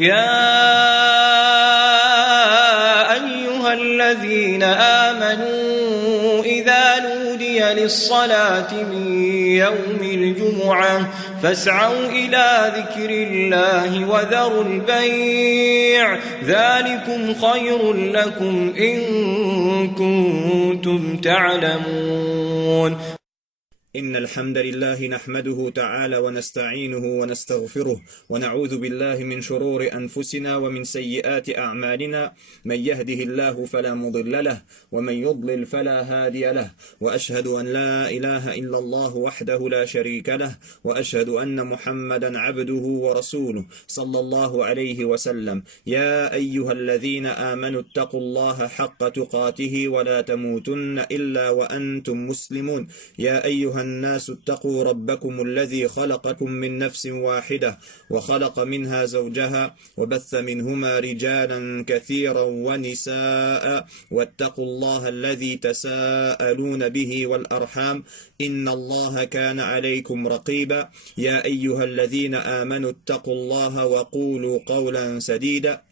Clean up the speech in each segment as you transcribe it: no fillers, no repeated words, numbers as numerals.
يا أيها الذين آمنوا إذا نودي للصلاة من يوم الجمعة فاسعوا إلى ذكر الله وذروا البيع ذلكم خير لكم إن كنتم تعلمون. إن الحمد لله نحمده تعالى ونستعينه ونستغفره ونعوذ بالله من شرور أنفسنا ومن سيئات أعمالنا، من يهده الله فلا مضل له ومن يضلل فلا هادي له، وأشهد أن لا إله إلا الله وحده لا شريك له، وأشهد أن محمدا عبده ورسوله صلى الله عليه وسلم. يا أيها الذين آمنوا اتقوا الله حق تقاته ولا تموتن إلا وأنتم مسلمون. يا أيها الناس اتقوا ربكم الذي خلقكم من نفس واحدة وخلق منها زوجها وبث منهما رجالا كثيرا ونساء، واتقوا الله الذي تساءلون به والأرحام إن الله كان عليكم رقيبا. يا أيها الذين آمنوا اتقوا الله وقولوا قولا سديدا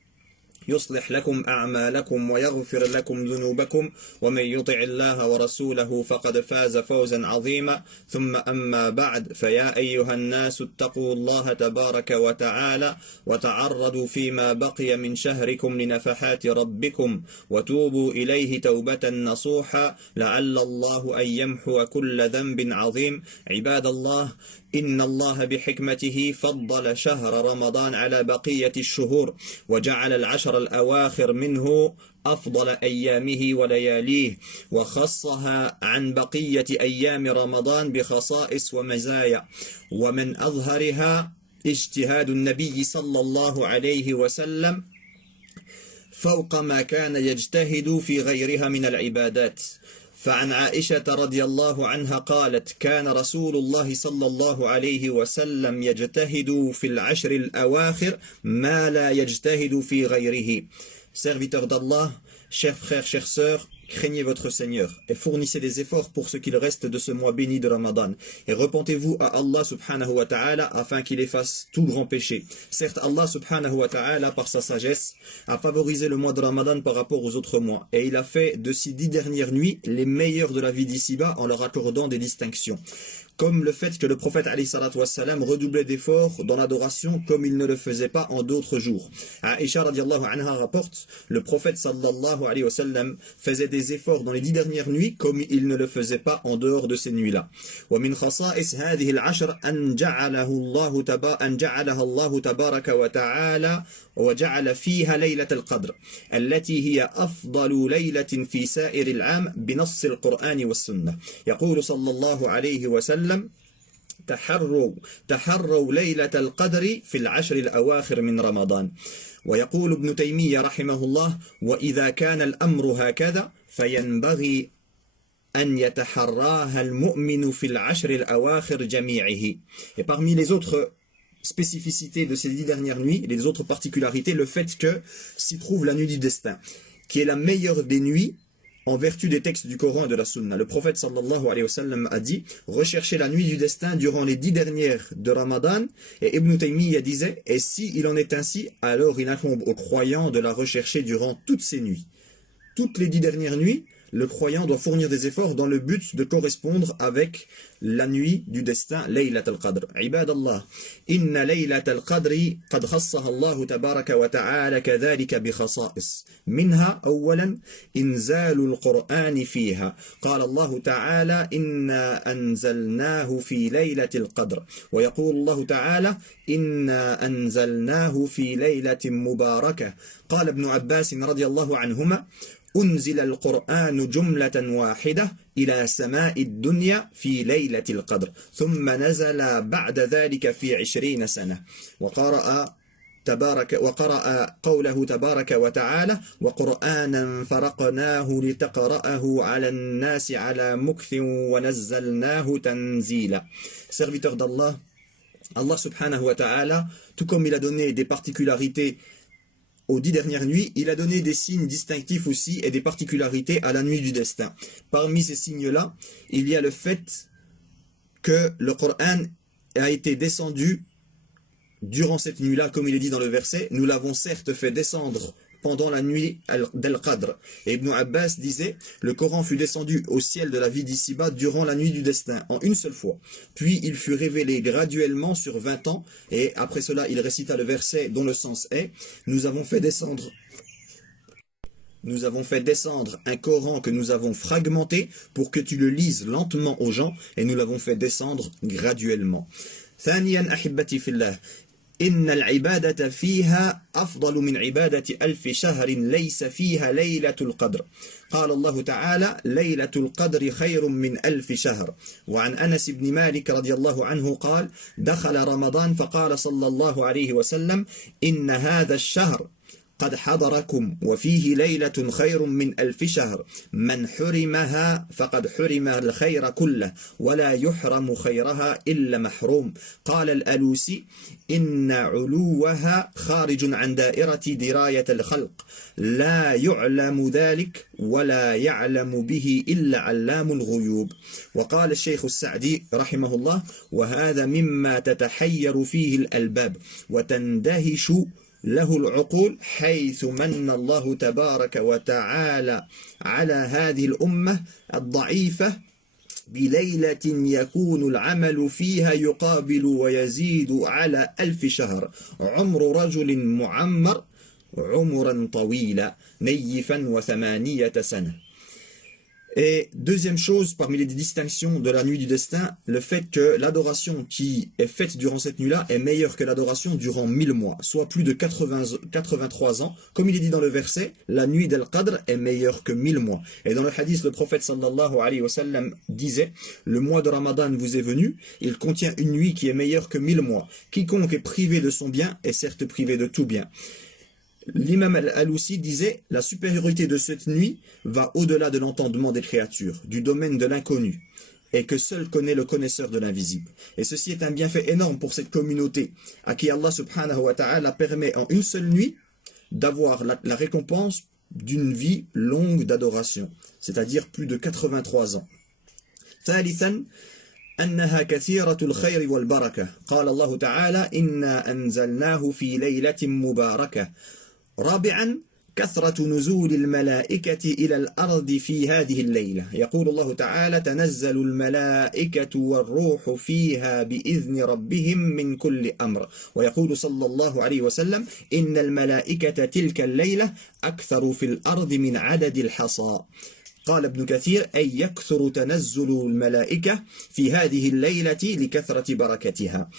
يصلح لكم أعمالكم ويغفر لكم ذنوبكم، ومن يطع الله ورسوله فقد فاز فوزا عظيما. ثم أما بعد، فيا أيها الناس اتقوا الله تبارك وتعالى وتعرضوا فيما بقي من شهركم لنفحات ربكم وتوبوا إليه توبة نصوحا لعل الله أن يمحو كل ذنب عظيم. عباد الله، إن الله بحكمته فضل شهر رمضان على بقية الشهور، وجعل العشر الأواخر منه أفضل أيامه ولياليه، وخصها عن بقية أيام رمضان بخصائص ومزايا، ومن أظهرها اجتهاد النبي صلى الله عليه وسلم فوق ما كان يجتهد في غيرها من العبادات. فعن عائشة رضي الله عنها قالت: كان رسول الله صلى الله عليه وسلم يجتهد في العشر الأواخر ما لا يجتهد في غيره. Serviteurs d'Allah, chers frères, chères sœurs, craignez votre Seigneur et fournissez des efforts pour ce qu'il reste de ce mois béni de Ramadan. Et repentez-vous à Allah subhanahu wa ta'ala afin qu'il efface tout grand péché. Certes, Allah subhanahu wa ta'ala, par sa sagesse, a favorisé le mois de Ramadan par rapport aux autres mois. Et il a fait de ces 10 dernières nuits les meilleures de la vie d'ici-bas en leur accordant des distinctions. Comme le fait que le prophète alayhi salatu wassalam redoublait d'efforts dans l'adoration comme il ne le faisait pas en d'autres jours. Aisha radiallahu anha rapporte: le prophète sallallahu alayhi wa sallam faisait des efforts dans les 10 dernières nuits comme il ne le faisait pas en dehors de ces nuits-là. ومن خصائص هذه العشر أن جعلها الله تبارك وتعالى وجعل فيها ليلة القدر التي هي أفضل ليلة في سائر العام بنص القرآن والسنة. يقول صلى الله عليه وسلم: تحروا ليلة القدر في العشر الأواخر من رمضان. ويقول ابن تيمية رحمه الله: وإذا كان الأمر هكذا فينبغي أن يتحراها المؤمن في العشر الأواخر جميعه. Et parmi les autres spécificités de ces 10 dernières nuits, les autres particularités, le fait que s'y trouve la nuit du destin, qui est la meilleure des nuits en vertu des textes du Coran et de la Sunna. Le prophète sallallahu alayhi wa sallam a dit: recherchez la nuit du destin durant les 10 dernières de Ramadan. Et Ibn Taymiyyah disait: et si il en est ainsi, alors il incombe aux croyants de la rechercher durant toutes ces nuits. Toutes les 10 dernières nuits, le croyant doit fournir des efforts dans le but de correspondre avec la nuit du destin, Laylat al-Qadr. Ibadallah, inna Laylat al-Qadri qad khassaha Allah tabaraka wa ta'ala kadhalika bi khasa'is. Minha awwalan inzalu al-Qur'an fiha. Qala Allah ta'ala: inna anzalnahu fi Laylat al-Qadr. Wa yaqulu Allah ta'ala: inna anzalnahu fi laylatin mubarakah. Qala Ibn Abbas radiyallahu anhuma: أنزل القرآن جملة واحدة إلى سماء الدنيا في ليلة القدر ثم نزل بعد ذلك في 20 سنة. وقرأ قوله تبارك وتعالى: وقرآنا فرقناه لتقرأه على الناس على مكث ونزلناه تنزيلا. Serviteur d'Allah, Allah subhanahu wa ta'ala, tout comme il a donné des particularités aux 10 dernières nuits, il a donné des signes distinctifs aussi et des particularités à la nuit du destin. Parmi ces signes-là, il y a le fait que le Coran a été descendu durant cette nuit-là, comme il est dit dans le verset, nous l'avons certes fait descendre pendant la nuit d'Al-Qadr. Et Ibn Abbas disait, le Coran fut descendu au ciel de la vie d'ici-bas durant la nuit du destin, en une seule fois. Puis il fut révélé graduellement sur 20 ans, et après cela il récita le verset dont le sens est, nous avons fait descendre un Coran que nous avons fragmenté pour que tu le lises lentement aux gens, et nous l'avons fait descendre graduellement. ثانيا أحبتي في الله إن العبادة فيها أفضل من عبادة 1000 شهر ليس فيها ليلة القدر قال الله تعالى ليلة القدر خير من 1000 شهر وعن أنس بن مالك رضي الله عنه قال دخل رمضان فقال صلى الله عليه وسلم إن هذا الشهر قد حضركم وفيه ليلة خير من 1000 شهر من حرمها فقد حرم الخير كله ولا يحرم خيرها إلا محروم قال الألوسي إن علوها خارج عن دائرة دراية الخلق لا يعلم ذلك ولا يعلم به إلا علام الغيوب وقال الشيخ السعدي رحمه الله وهذا مما تتحير فيه الألباب وتندهش له العقول حيث من الله تبارك وتعالى على هذه الأمة الضعيفة بليلة يكون العمل فيها يقابل ويزيد على 1000 شهر عمر رجل معمر عمرا طويلا نيفا و8 سنة. Et deuxième chose, parmi les distinctions de la nuit du destin, le fait que l'adoration qui est faite durant cette nuit-là est meilleure que l'adoration durant 1000 mois, soit plus de 83 ans. Comme il est dit dans le verset, la nuit d'Al-Qadr est meilleure que 1000 mois. Et dans le hadith, le prophète sallallahu alayhi wa sallam disait, le mois de Ramadan vous est venu, il contient une nuit qui est meilleure que 1000 mois. Quiconque est privé de son bien est certes privé de tout bien. L'imam al-Alousi disait, la supériorité de cette nuit va au-delà de l'entendement des créatures, du domaine de l'inconnu, et que seul connaît le connaisseur de l'invisible. Et ceci est un bienfait énorme pour cette communauté, à qui Allah subhanahu wa ta'ala permet en une seule nuit d'avoir la récompense d'une vie longue d'adoration, c'est-à-dire plus de 83 ans. ثالثا أنها كثيرة الخير والبركة قال الله تعالى إنا أنزلناه في ليلة مباركة رابعا كثرة نزول الملائكة إلى الأرض في هذه الليلة يقول الله تعالى تنزل الملائكة والروح فيها بإذن ربهم من كل أمر ويقول صلى الله عليه وسلم إن الملائكة تلك الليلة أكثر في الأرض من عدد الحصى قال ابن كثير أي يكثر تنزل الملائكة في هذه الليلة لكثرة بركتها.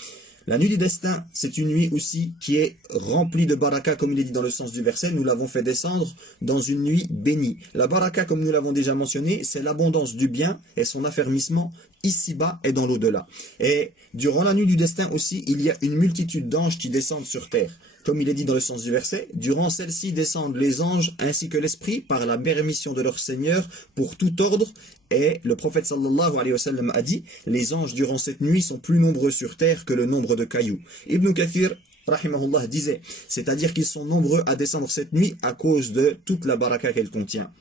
La nuit du destin, c'est une nuit aussi qui est remplie de baraka, comme il est dit dans le sens du verset, nous l'avons fait descendre dans une nuit bénie. La baraka, comme nous l'avons déjà mentionné, c'est l'abondance du bien et son affermissement ici-bas et dans l'au-delà. Et durant la nuit du destin aussi, il y a une multitude d'anges qui descendent sur terre. Comme il est dit dans le sens du verset, durant celle-ci descendent les anges ainsi que l'esprit par la permission de leur Seigneur pour tout ordre. Et le prophète sallallahu alayhi wa sallam a dit, les anges durant cette nuit sont plus nombreux sur terre que le nombre de cailloux. Ibn Kathir, rahimahullah, disait, c'est-à-dire qu'ils sont nombreux à descendre cette nuit à cause de toute la baraka qu'elle contient.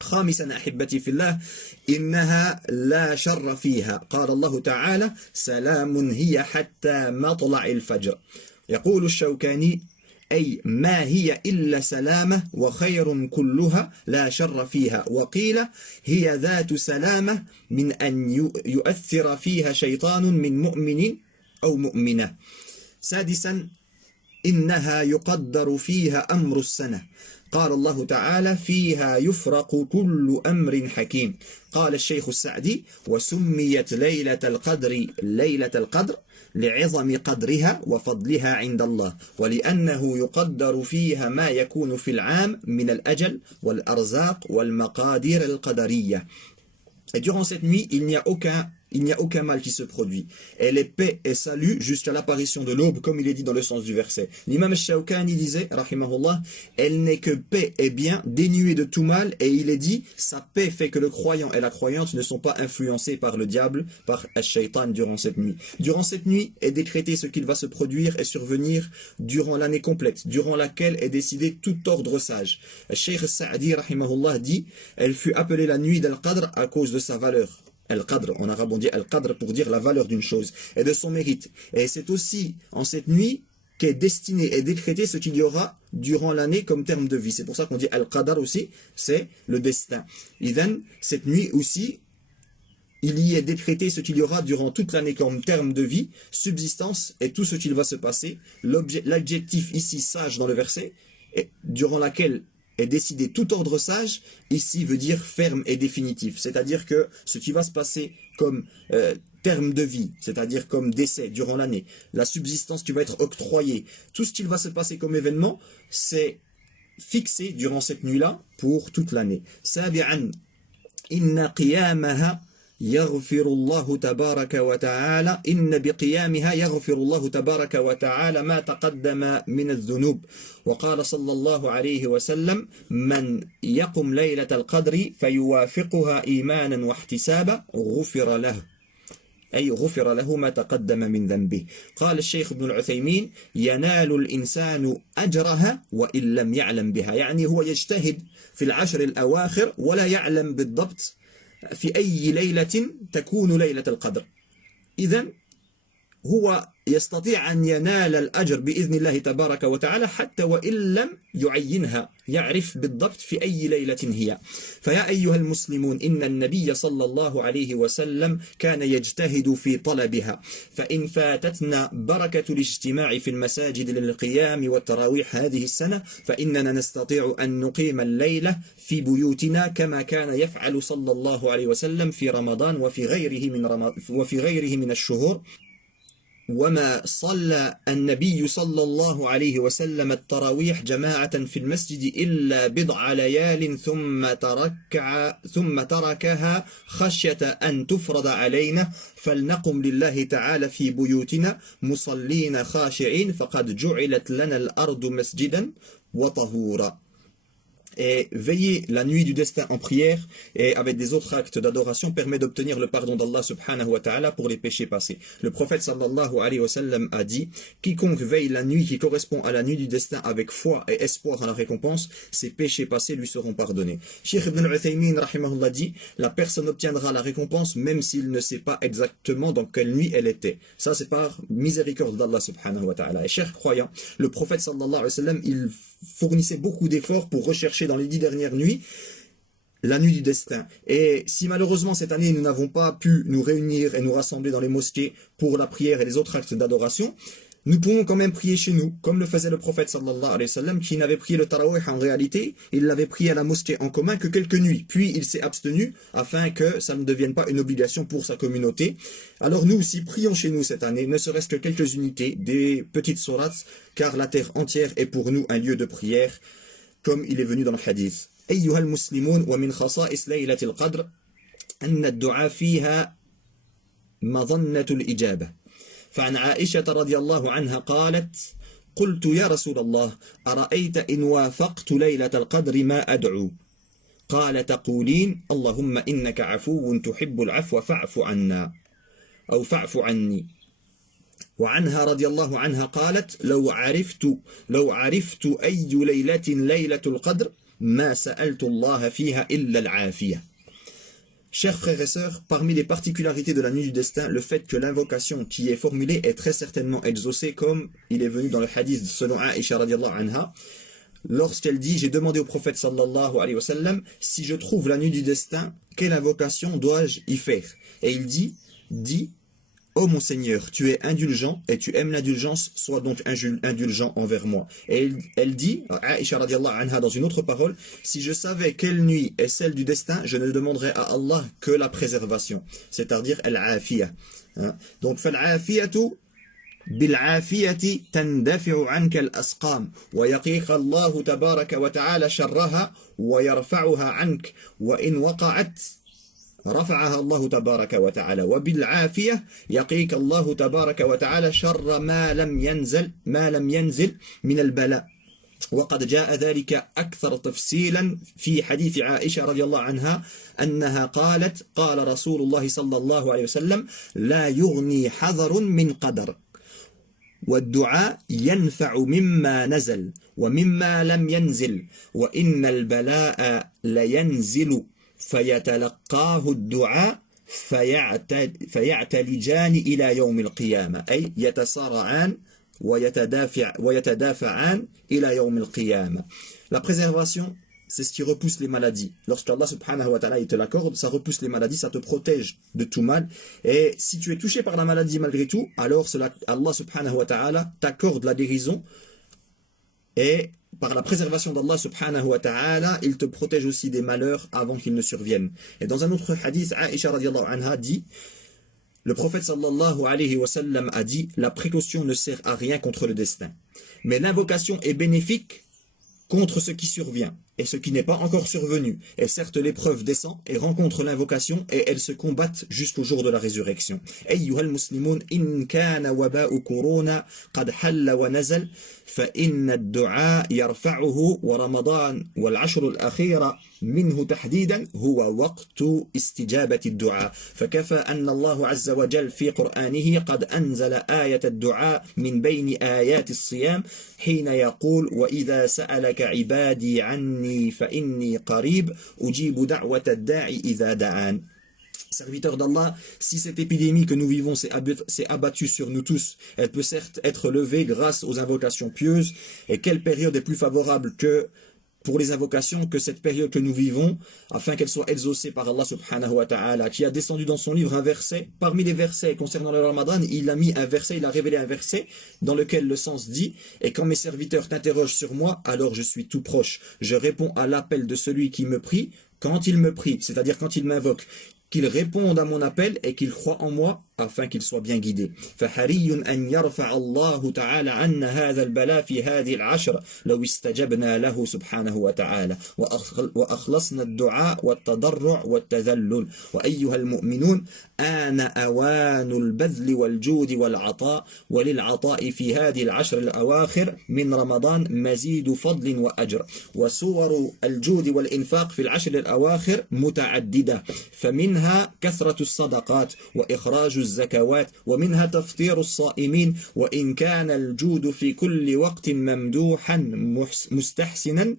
خامسا أحبتي في الله إنها لا شر فيها قال الله تعالى سلام هي حتى مطلع الفجر يقول الشوكاني أي ما هي إلا سلامة وخير كلها لا شر فيها وقيل هي ذات سلامة من أن يؤثر فيها شيطان من مؤمن أو مؤمنة. سادسا إنها يقدر فيها أمر السنة قال الله تعالى فيها يفرق كل أمر حكيم. قال الشيخ السعدي وسميت ليلة القدر ليلة القدر لعظم قدرها وفضلها عند الله ولأنه يقدر فيها ما يكون في العام من الأجل والأرزاق والمقادير القدرية. Et durant cette nuit, il n'y a aucun mal qui se produit. Elle est paix et salut jusqu'à l'apparition de l'aube, comme il est dit dans le sens du verset. L'imam al-Shawkani disait, rahimahullah, elle n'est que paix et bien, dénuée de tout mal, et il est dit, sa paix fait que le croyant et la croyante ne sont pas influencés par le diable, par al-Shaytan durant cette nuit. Durant cette nuit est décrété ce qu'il va se produire et survenir durant l'année complète, durant laquelle est décidé tout ordre sage. Cheikh Sa'di, rahimahullah, dit, elle fut appelée la nuit d'Al-Qadr à cause de sa valeur. Al-Qadr, en arabe on dit Al-Qadr pour dire la valeur d'une chose et de son mérite. Et c'est aussi en cette nuit qu'est destiné et décrété ce qu'il y aura durant l'année comme terme de vie. C'est pour ça qu'on dit Al-Qadar aussi, c'est le destin. Idhan, cette nuit aussi, il y est décrété ce qu'il y aura durant toute l'année comme terme de vie, subsistance et tout ce qu'il va se passer. L'adjectif ici sage dans le verset, durant laquelle est décidé tout ordre sage, ici veut dire ferme et définitif. C'est-à-dire que ce qui va se passer comme terme de vie, c'est-à-dire comme décès durant l'année, la subsistance qui va être octroyée, tout ce qui va se passer comme événement, c'est fixé durant cette nuit-là pour toute l'année. Sabi'an, inna qiyamaha يغفر الله تبارك وتعالى إن بقيامها يغفر الله تبارك وتعالى ما تقدم من الذنوب وقال صلى الله عليه وسلم من يقم ليلة القدر فيوافقها إيمانا واحتسابا غفر له أي غفر له ما تقدم من ذنبه. قال الشيخ ابن العثيمين ينال الإنسان أجرها وإن لم يعلم بها، يعني هو يجتهد في العشر الأواخر ولا يعلم بالضبط في أي ليلة تكون ليلة القدر. إذن هو يستطيع أن ينال الأجر بإذن الله تبارك وتعالى حتى وإن لم يعينها، يعرف بالضبط في أي ليلة هي. فيا أيها المسلمون إن النبي صلى الله عليه وسلم كان يجتهد في طلبها، فإن فاتتنا بركة الاجتماع في المساجد للقيام والتراويح هذه السنة فإننا نستطيع أن نقيم الليلة في بيوتنا كما كان يفعل صلى الله عليه وسلم في رمضان وفي غيره من الشهور. وما صلى النبي صلى الله عليه وسلم التراويح جماعة في المسجد إلا بضع ليال ثم تركها خشية أن تفرض علينا فلنقم لله تعالى في بيوتنا مصلين خاشعين فقد جعلت لنا الأرض مسجدا وطهورا. Et veiller la nuit du destin en prière et avec des autres actes d'adoration permet d'obtenir le pardon d'Allah subhanahu wa ta'ala pour les péchés passés. Le prophète sallallahu alayhi wa sallam a dit « Quiconque veille la nuit qui correspond à la nuit du destin avec foi et espoir en la récompense, ses péchés passés lui seront pardonnés. » Cheikh Ibn al-Uthaymin rahimahullah dit « La personne obtiendra la récompense même s'il ne sait pas exactement dans quelle nuit elle était. » Ça c'est par miséricorde d'Allah subhanahu wa ta'ala. Et chers croyants, le prophète sallallahu alayhi wa sallam, il fournissait beaucoup d'efforts pour rechercher dans les 10 dernières nuits la nuit du destin. Et si malheureusement cette année nous n'avons pas pu nous réunir et nous rassembler dans les mosquées pour la prière et les autres actes d'adoration, nous pouvons quand même prier chez nous, comme le faisait le prophète sallallahu alayhi wa sallam, qui n'avait prié le tarawih en réalité, il l'avait prié à la mosquée en commun que quelques nuits, puis il s'est abstenu afin que ça ne devienne pas une obligation pour sa communauté. Alors nous aussi prions chez nous cette année, ne serait-ce que quelques unités, des petites sourates, car la terre entière est pour nous un lieu de prière, comme il est venu dans le hadith. أيها المسلمون ومن خصائص ليلة القدر أن الدعاء فيها مظنة الإجابة. فعن عائشة رضي الله عنها قالت قلت يا رسول الله أرأيت إن وافقت ليلة القدر ما أدعو؟ قال تقولين اللهم إنك عفو تحب العفو فاعف عنا أو فاعف عني. وعنها رضي الله عنها قالت لو عرفت أي ليلة القدر ما سألت الله فيها إلا العافية. Chers frères et sœurs, parmi les particularités de la nuit du destin, le fait que l'invocation qui est formulée est très certainement exaucée, comme il est venu dans le hadith selon Aïcha radiallahu anha, lorsqu'elle dit « J'ai demandé au prophète sallallahu alayhi wa sallam, si je trouve la nuit du destin, quelle invocation dois-je y faire ?» Et il dit « Dis, ô mon Seigneur, tu es indulgent et tu aimes l'indulgence, sois donc indulgent envers moi. » Et elle dit, Aïcha radiallahu anha dans une autre parole, si je savais quelle nuit est celle du destin, je ne demanderais à Allah que la préservation, c'est-à-dire al-afiyah. Donc, fal-afiyatu bil-afiyati tandafi'u anka al-asqam wa yaqiqa Allah tabaraka wa ta'ala sharraha wa yarfa'uha anka wa in waqa'at رفعها الله تبارك وتعالى وبالعافية يقيك الله تبارك وتعالى شر ما لم ينزل من البلاء. وقد جاء ذلك أكثر تفصيلا في حديث عائشة رضي الله عنها أنها قالت قال رسول الله صلى الله عليه وسلم لا يغني حذر من قدر والدعاء ينفع مما نزل ومما لم ينزل وإن البلاء لينزل فيتلقاه الدعاء فيعتلجان إلى يوم القيامة أي يتصارعان ويتدافعان إلى يوم القيامة. La préservation, c'est ce qui repousse les maladies. Lorsque Allah subhanahu wa ta'ala il te l'accorde, ça repousse les maladies, ça te protège de tout mal. Et si tu es touché par la maladie malgré tout, alors Allah subhanahu wa ta'ala t'accorde la guérison. Et par la préservation d'Allah subhanahu wa ta'ala, il te protège aussi des malheurs avant qu'ils ne surviennent. Et dans un autre hadith, Aisha radiallahu anha dit, le prophète sallallahu alayhi wa sallam a dit, la précaution ne sert à rien contre le destin. Mais l'invocation est bénéfique contre ce qui survient et ce qui n'est pas encore survenu. Et certes, l'épreuve descend et rencontre l'invocation et elles se combattent jusqu'au jour de la résurrection. أيها المسلمون إن كان وباء كورونا قد حل ونزل فإن الدعاء يرفعه ورمضان والعشر الأخيرة منه تحديدا هو وقت استجابة الدعاء فكفى أن الله عز وجل في قرآنه قد أنزل آية الدعاء من بين آيات الصيام حين يقول وإذا سألك عبادي عني فإني قريب أجيب دعوة الداعي إذا دعان. Serviteurs d'Allah, si cette épidémie que nous vivons s'est abattue sur nous tous, elle peut certes être levée grâce aux invocations pieuses. Et quelle période est plus favorable que pour les invocations que cette période que nous vivons, afin qu'elle soit exaucée par Allah subhanahu wa ta'ala, qui a descendu dans son livre un verset. Parmi les versets concernant le Ramadan, il a mis un verset, il a révélé un verset dans lequel le sens dit « Et quand mes serviteurs t'interrogent sur moi, alors je suis tout proche. Je réponds à l'appel de celui qui me prie quand il me prie, c'est-à-dire quand il m'invoque. » Qu'il réponde à mon appel et qu'il croit en moi afin qu'il soit bien guidé. فحري أن يرفع الله تعالى عنا هذا البلاء في هذه العشر لو استجبنا له سبحانه وتعالى وأخلصنا الدعاء والتضرع والتذلل. وأيها المؤمنون آن أوان البذل والجود والعطاء وللعطاء في هذه العشر الأواخر من رمضان مزيد فضل وأجر. وصور الجود والإنفاق في العشر الأواخر متعددة فمنها كثرة الصدقات وإخراج الزكوات ومنها تفطير الصائمين وإن كان الجود في كل وقت ممدوحا مستحسنا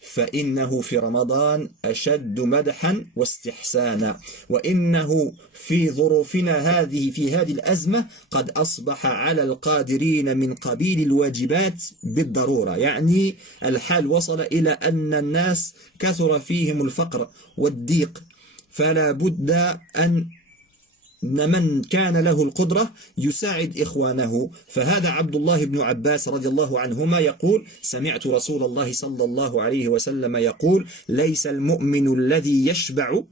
فإنه في رمضان أشد مدحا واستحسانا وإنه في ظروفنا في هذه الأزمة قد أصبح على القادرين من قبيل الواجبات بالضرورة. يعني الحال وصل إلى أن الناس كثر فيهم الفقر والضيق فلا بد أن من كان له القدرة يساعد إخوانه. فهذا عبد الله بن عباس رضي الله عنهما يقول سمعت رسول الله صلى الله عليه وسلم يقول ليس المؤمن الذي يشبع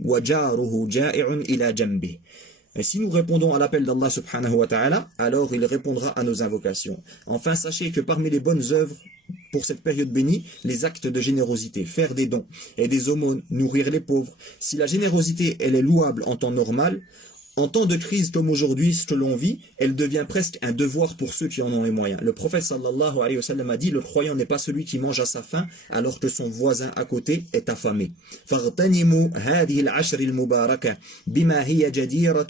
وجاره جائع إلى جنبه. Et si nous répondons à l'appel d'Allah subhanahu wa ta'ala, alors il répondra à nos invocations. Enfin, sachez que parmi les bonnes œuvres pour cette période bénie, les actes de générosité, faire des dons et des aumônes, nourrir les pauvres. Si la générosité, elle est louable en temps normal, en temps de crise comme aujourd'hui, ce que l'on vit, elle devient presque un devoir pour ceux qui en ont les moyens. Le prophète sallallahu alayhi wa sallam a dit, le croyant n'est pas celui qui mange à sa faim alors que son voisin à côté est affamé. فاغتنموا هذه العشر المباركة بما هي جديرة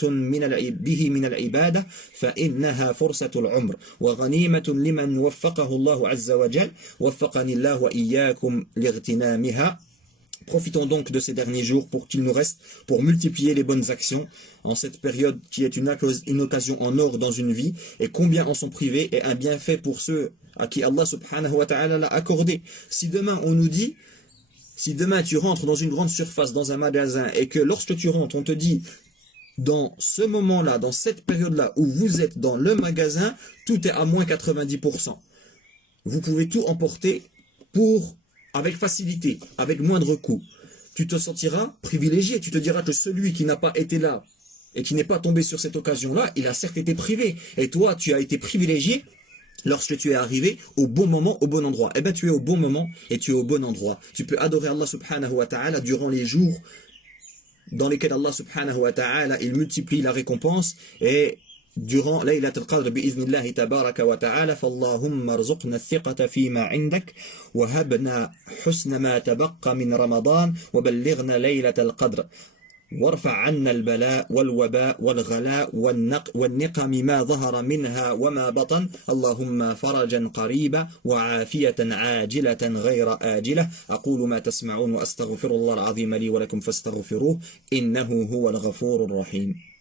به من العبادة فإنها فرصة العمر وغنيمة لمن وفقه الله عز وجل وفقني الله وإياكم لاغتنامها. Profitons donc de ces derniers jours pour qu'il nous reste pour multiplier les bonnes actions en cette période qui est une occasion en or dans une vie et combien en sont privés et un bienfait pour ceux à qui Allah subhanahu wa ta'ala l'a accordé. Si demain on nous dit, si demain tu rentres dans une grande surface, dans un magasin et que lorsque tu rentres on te dit dans ce moment-là, dans cette période-là où vous êtes dans le magasin, tout est à moins 90%. Vous pouvez tout emporter avec facilité, avec moindre coût. Tu te sentiras privilégié, tu te diras que celui qui n'a pas été là et qui n'est pas tombé sur cette occasion-là, il a certes été privé. Et toi, tu as été privilégié lorsque tu es arrivé au bon moment, au bon endroit. Eh bien, tu es au bon moment et tu es au bon endroit. Tu peux adorer Allah subhanahu wa ta'ala durant les jours dans lesquels Allah subhanahu wa ta'ala, il multiplie la récompense et durant ليلة القدر بإذن الله تبارك وتعالى فاللهم ارزقنا الثقة فيما عندك وهبنا حسن ما تبقى من رمضان وبلغنا ليلة القدر وارفع عنا البلاء والوباء والغلاء والنقم ما ظهر منها وما بطن اللهم فرجا قريبا وعافية عاجلة غير آجلة. أقول ما تسمعون وأستغفر الله العظيم لي ولكم فاستغفروه إنه هو الغفور الرحيم.